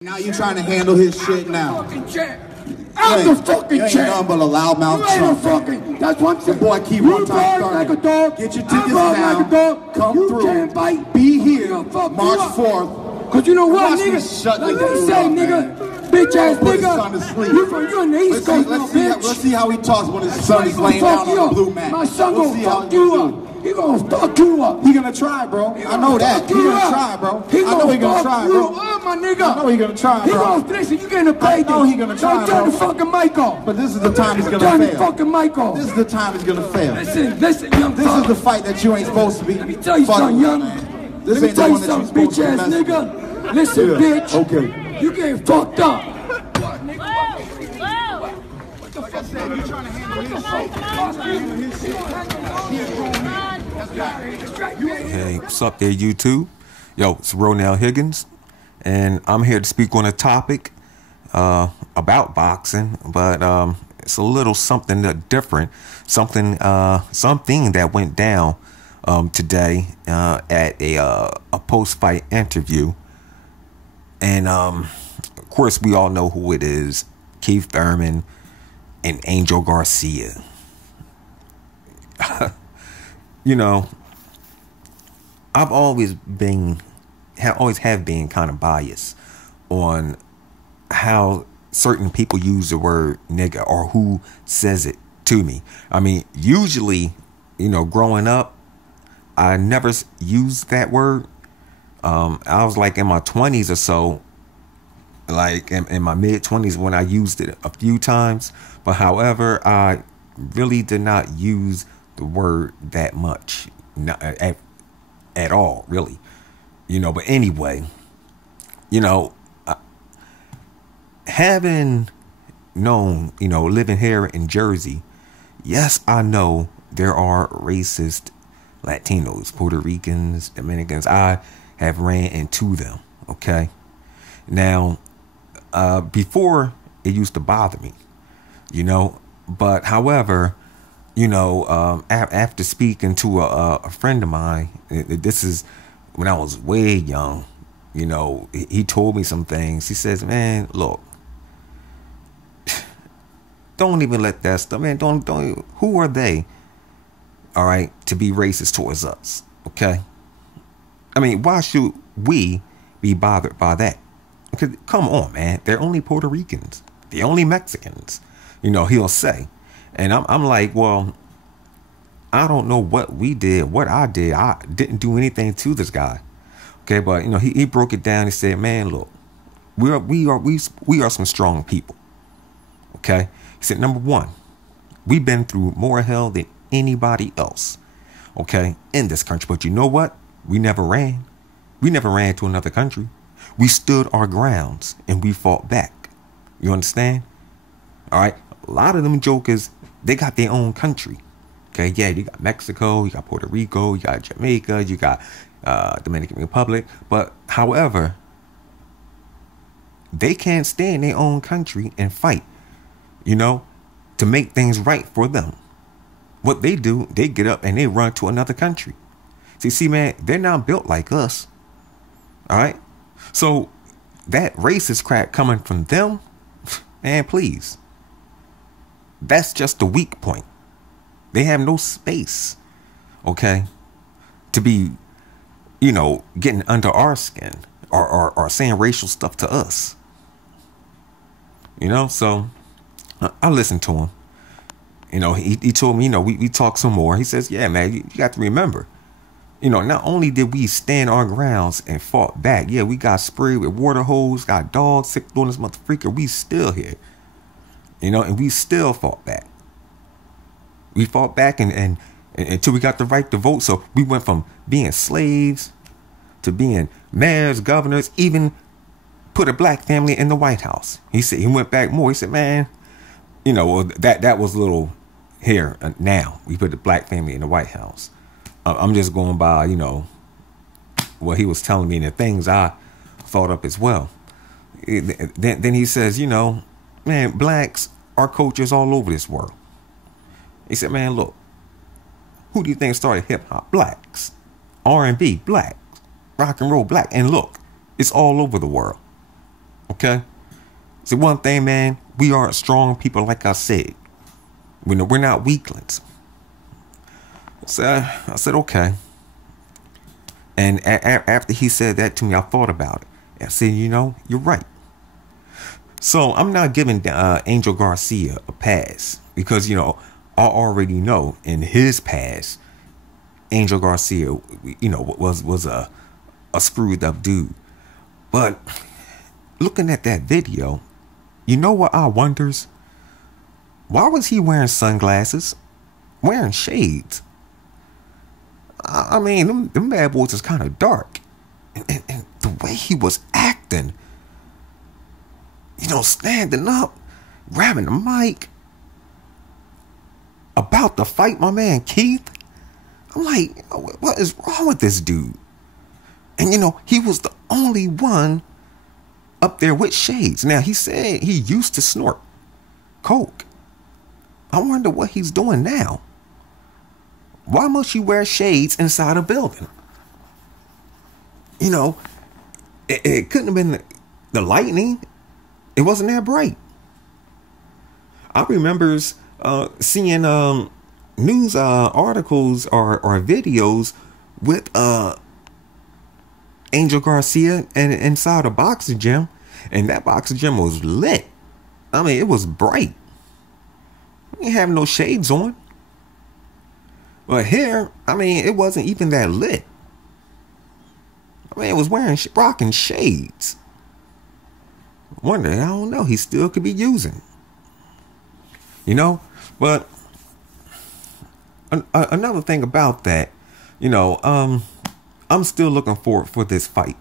Now you trying to handle his shit now. I'm the fucking champ. You ain't nothing but a loudmouth Trump. That's one thing. Boy, keep you on time like a dog. Get your tickets now. Like a dog. Come you through. Can't bite. Be here March 4th. Cause you know what, nigga? Let me say, nigga. Bitch ass nigga. You in the East Coast, bitch. Let's see how he talks when his son is laying down on the blue mat. My son gonna fuck you up. He gonna fuck you up. He gonna try, bro. I know that. He gonna try, bro. I know he gonna try, bro. My nigga. I know he gonna try, bro. He gonna listen. You getting a pay? I know he gonna try, bro. Turn the fucking mic off. But this is the time he's gonna fail. Turn the fucking mic off. This is the time he's gonna fail. Listen, young. This is the fight that you ain't supposed to be. Let me tell you something, young. This ain't the one that you supposed to be messing with. Bitch ass nigga. Listen, bitch. Okay. You getting fucked up. Like I said, you trying to handle his shit. Hey, what's up there, YouTube? Yo, it's Ronell Higgins, and I'm here to speak on a topic about boxing, but it's a little something different, something that went down today at a post-fight interview, and of course we all know who it is: Keith Thurman and Angel Garcia. You know, I've always have been kind of biased on how certain people use the word nigga or who says it to me. I mean, usually, you know, growing up, I never used that word. I was like in my 20s or so, like in my mid 20s when I used it a few times. But however, I really did not use the word that much, not at all, really. You know, but anyway, you know, having known, you know, living here in Jersey, yes, I know there are racist Latinos, Puerto Ricans, Dominicans. I have ran into them, okay? Now, before it used to bother me, you know, but however, you know, after speaking to a friend of mine, this is when I was way young, you know, he told me some things. He says, man, look, don't even let that stuff, man, don't, who are they, all right, to be racist towards us, okay? I mean, why should we be bothered by that? Because, come on, man, they're only Puerto Ricans. They're only Mexicans, you know, he'll say. And I'm like, well, I don't know what we did, what I did. I didn't do anything to this guy. Okay, but you know, he broke it down. He said, man, look, we are some strong people. Okay? He said, number one, we've been through more hell than anybody else, okay, in this country. But you know what? We never ran. We never ran to another country. We stood our grounds and we fought back. You understand? All right. A lot of them jokers, they got their own country. Okay, yeah, you got Mexico, you got Puerto Rico, you got Jamaica, you got Dominican Republic. But however, they can't stay in their own country and fight, you know, to make things right for them. What they do, they get up and they run to another country. See, man, they're not built like us. All right. So that racist crap coming from them, man, please. That's just the weak point. They have no space, okay, to be, you know, getting under our skin or saying racial stuff to us. You know, so I listened to him. You know, he told me, you know, we talked some more. He says, yeah, man, you got to remember, you know, not only did we stand our grounds and fought back, yeah, we got sprayed with water hose, got dogs sick on this motherfucker, we still here. You know, and we still fought back. We fought back and until we got the right to vote. So we went from being slaves to being mayors, governors, even put a black family in the White House. He said he went back more. He said, man, you know, that was a little here. Now we put the black family in the White House. I'm just going by, you know, what he was telling me and the things I thought up as well. Then he says, you know, man, blacks are coaches all over this world. He said, man, look, who do you think started hip-hop? Blacks. R&B, blacks. Rock and roll, black. And look, it's all over the world. Okay? So one thing, man, we are strong people, like I said. We're not weaklings. So I said, okay. And after he said that to me, I thought about it. I said, you know, you're right. So I'm not giving Angel Garcia a pass because, you know, I already know in his past, Angel Garcia, you know, was a screwed up dude. But looking at that video, you know what I wonders? Why was he wearing sunglasses, wearing shades? I mean, them bad boys is kind of dark. And the way he was acting, you know, standing up, grabbing the mic, about to fight my man Keith. I'm like, what is wrong with this dude? And, you know, he was the only one up there with shades. Now, he said he used to snort coke. I wonder what he's doing now. Why must you wear shades inside a building? You know, it couldn't have been the lightning. It wasn't that bright. I remember seeing news articles or videos with Angel Garcia and inside a boxing gym, and that boxing gym was lit. I mean, it was bright. He didn't have no shades on. But here, I mean, it wasn't even that lit. I mean, it was rocking shades. Wonder, I don't know, he still could be using. You know, but another thing about that, you know, I'm still looking forward for this fight.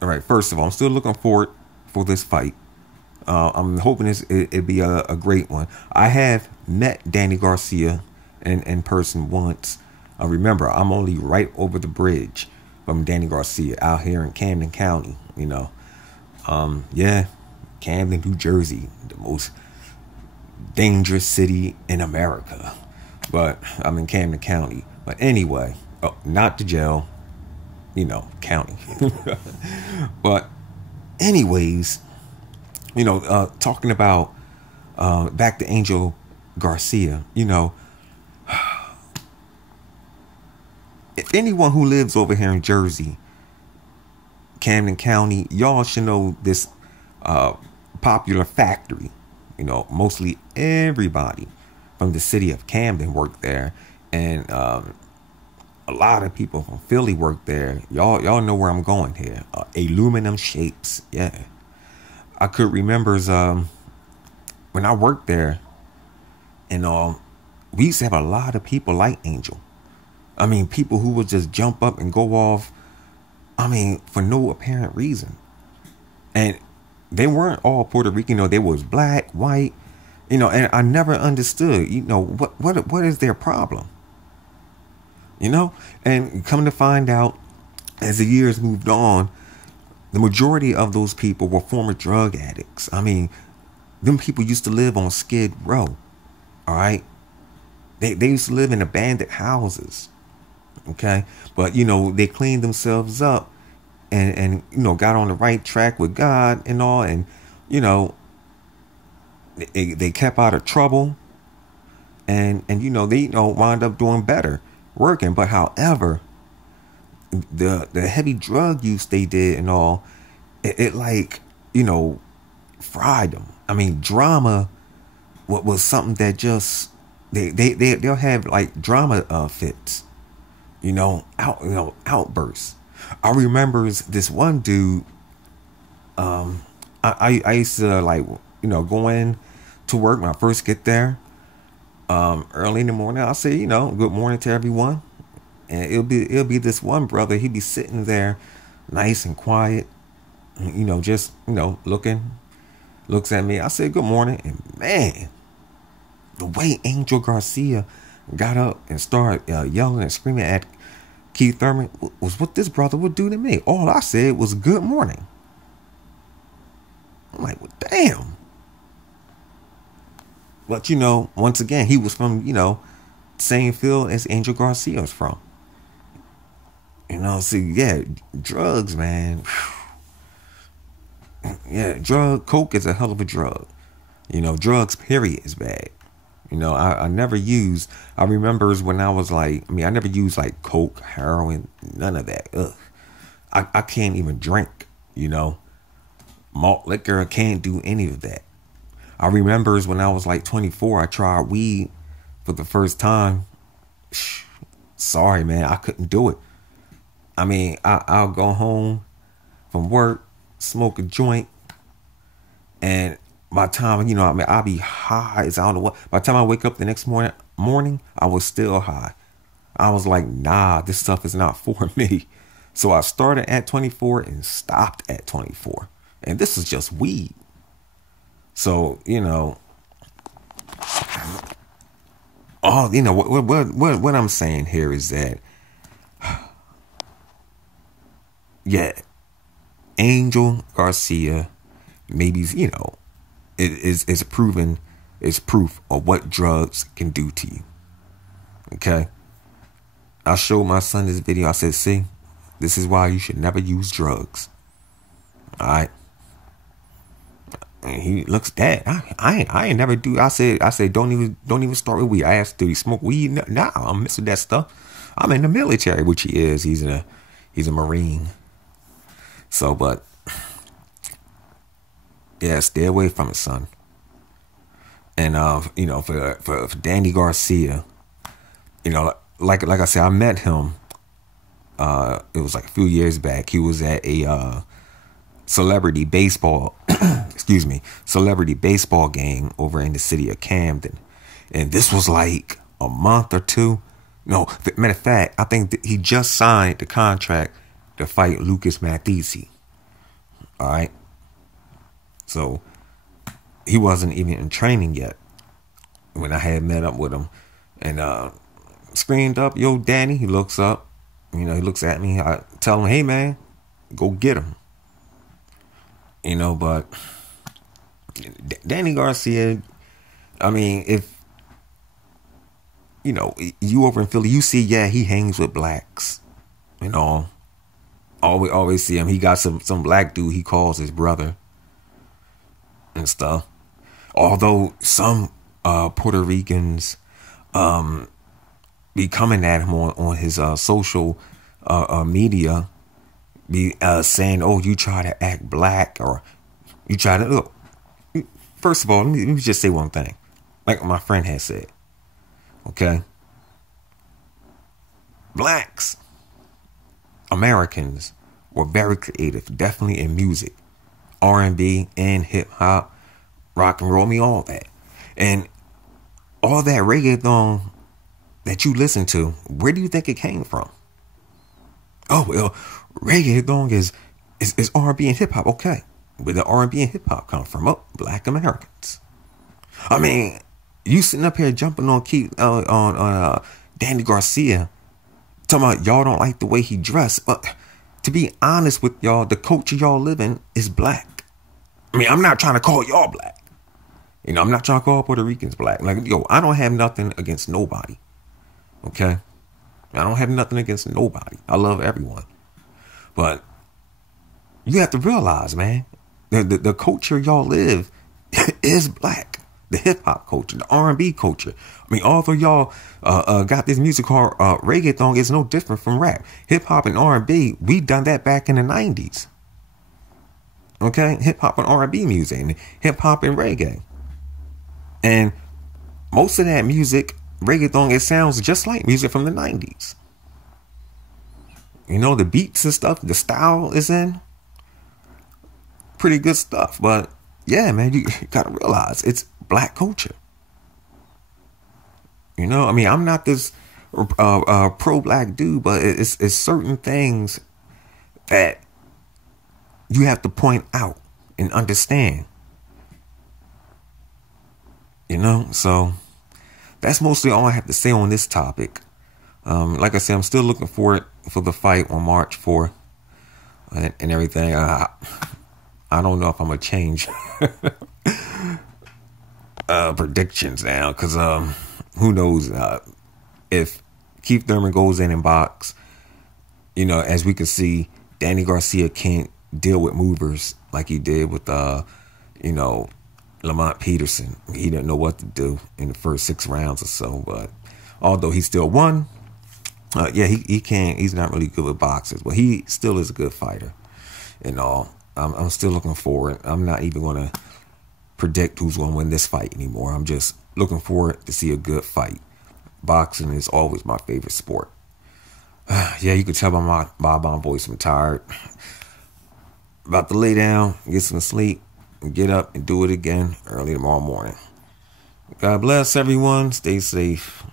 All right, first of all, I'm still looking forward for this fight. I'm hoping it'd be a great one. I have met Danny Garcia in person once. Remember, I'm only right over the bridge from Danny Garcia out here in Camden County, you know. Yeah, Camden, New Jersey, the most dangerous city in America. But I'm in Camden County. But anyway, not the jail, you know, county. But anyways, you know, talking about back to Angel Garcia, you know, if anyone who lives over here in Jersey, Camden County, y'all should know this popular factory. You know, mostly everybody from the city of Camden worked there, and a lot of people from Philly work there. Y'all know where I'm going here. Aluminum Shapes, yeah. I could remember when I worked there, and we used to have a lot of people like Angel. I mean, people who would just jump up and go off, I mean, for no apparent reason. And they weren't all Puerto Rican, you know, they was black, white, you know, and I never understood, you know, what is their problem? You know, and come to find out, as the years moved on, the majority of those people were former drug addicts. I mean, them people used to live on Skid Row, all right? They used to live in abandoned houses, okay? But, you know, they cleaned themselves up and you know, got on the right track with God and all, and, you know, they kept out of trouble, and you know, they, you know, wound up doing better, working. But however, the heavy drug use they did and all, it like, you know, fried them. I mean, drama was something that just they'll have like drama fits, you know, outbursts. I remember this one dude. I used to, like, you know, go in to work when I first get there, early in the morning. I'll say, you know, good morning to everyone, and it'll be this one brother. He'd be sitting there, nice and quiet, you know, just, you know, looks at me. I say good morning, and man, the way Angel Garcia got up and started yelling and screaming at Keith Thurman was what this brother would do to me. All I said was good morning. I'm like, well, damn. But, you know, once again, he was from, you know, same field as Angel Garcia was from. You know, see, yeah, drugs, man. Yeah, coke is a hell of a drug. Drugs, period, is bad. I never used, I remember when I was like, I never used like coke, heroin, none of that. Ugh. I can't even drink, malt liquor, I can't do any of that. I remember when I was like 24, I tried weed for the first time. Sorry, man, I couldn't do it. I'll go home from work, smoke a joint, and by the time, I'll be high as I don't know what. By the time I wake up the next morning, I was still high. I was like, nah, this stuff is not for me. So I started at 24 and stopped at 24. And this is just weed. So, what I'm saying here is that, yeah, Angel Garcia, maybe, is proof of what drugs can do to you. Okay? I showed my son this video. I said, see, this is why you should never use drugs. All right? And he looks, Dad, I ain't never do. I said, don't even start with weed. I asked, do he smoke weed? Nah, I'm missing that stuff. I'm in the military, which he is. He's a Marine. So, but yeah, stay away from it, son. And for Danny Garcia, like I said, I met him. It was like a few years back. He was at a celebrity baseball game over in the city of Camden, and this was like a month or two. No, matter of fact, I think that he just signed the contract to fight Lucas Matthisi. All right, so he wasn't even in training yet when I had met up with him, and screamed up, "Yo, Danny!" He looks up, he looks at me. I tell him, "Hey, man, go get him." But Danny Garcia, if you over in Philly, you see, yeah, he hangs with blacks. Always see him. He got some black dude he calls his brother and stuff. Although some Puerto Ricans be coming at him on his social media, be saying, "Oh, you try to act black, or you try to look." First of all, let me just say one thing, like my friend had said. Okay, blacks, Americans were very creative, definitely in music, R&B and hip hop, rock and roll, all that, and all that reggaeton that you listen to. Where do you think it came from? Oh, well, reggaeton is R&B and hip hop. Okay, where the R&B and hip hop come from? Oh, black Americans. You sitting up here jumping on Danny Garcia, talking about y'all don't like the way he dressed. But to be honest with y'all, the culture y'all live in is black. I'm not trying to call y'all black. I'm not trying to call Puerto Ricans black. I don't have nothing against nobody. Okay? I don't have nothing against nobody. I love everyone. But you have to realize, man, the culture y'all live is black. The hip hop culture, the R&B culture. Although y'all got this music called reggaeton, it's no different from rap. Hip hop and R&B, we done that back in the 90s. Okay? Hip hop and R&B music, and hip hop and reggae. And most of that music, reggaeton, it sounds just like music from the 90s. The beats and stuff, the style is in. Pretty good stuff. But yeah, man, you gotta realize it's black culture. I'm not this pro-black dude, but it's certain things that you have to point out and understand. So that's mostly all I have to say on this topic. Like I said, I'm still looking forward for the fight on March 4th and everything. I don't know if I'm gonna change predictions now, because who knows if Keith Thurman goes in and box. As we can see, Danny Garcia can't deal with movers like he did with, you know, Lamont Peterson. He didn't know what to do in the first 6 rounds or so. But although he still won, yeah, he can't. He's not really good with boxers, but he still is a good fighter. And all, I'm still looking forward. I'm not even going to predict who's going to win this fight anymore. I'm just looking forward to see a good fight. Boxing is always my favorite sport. Yeah, you can tell by my voice I'm tired. About to lay down, get some sleep, and get up and do it again early tomorrow morning. God bless everyone. Stay safe.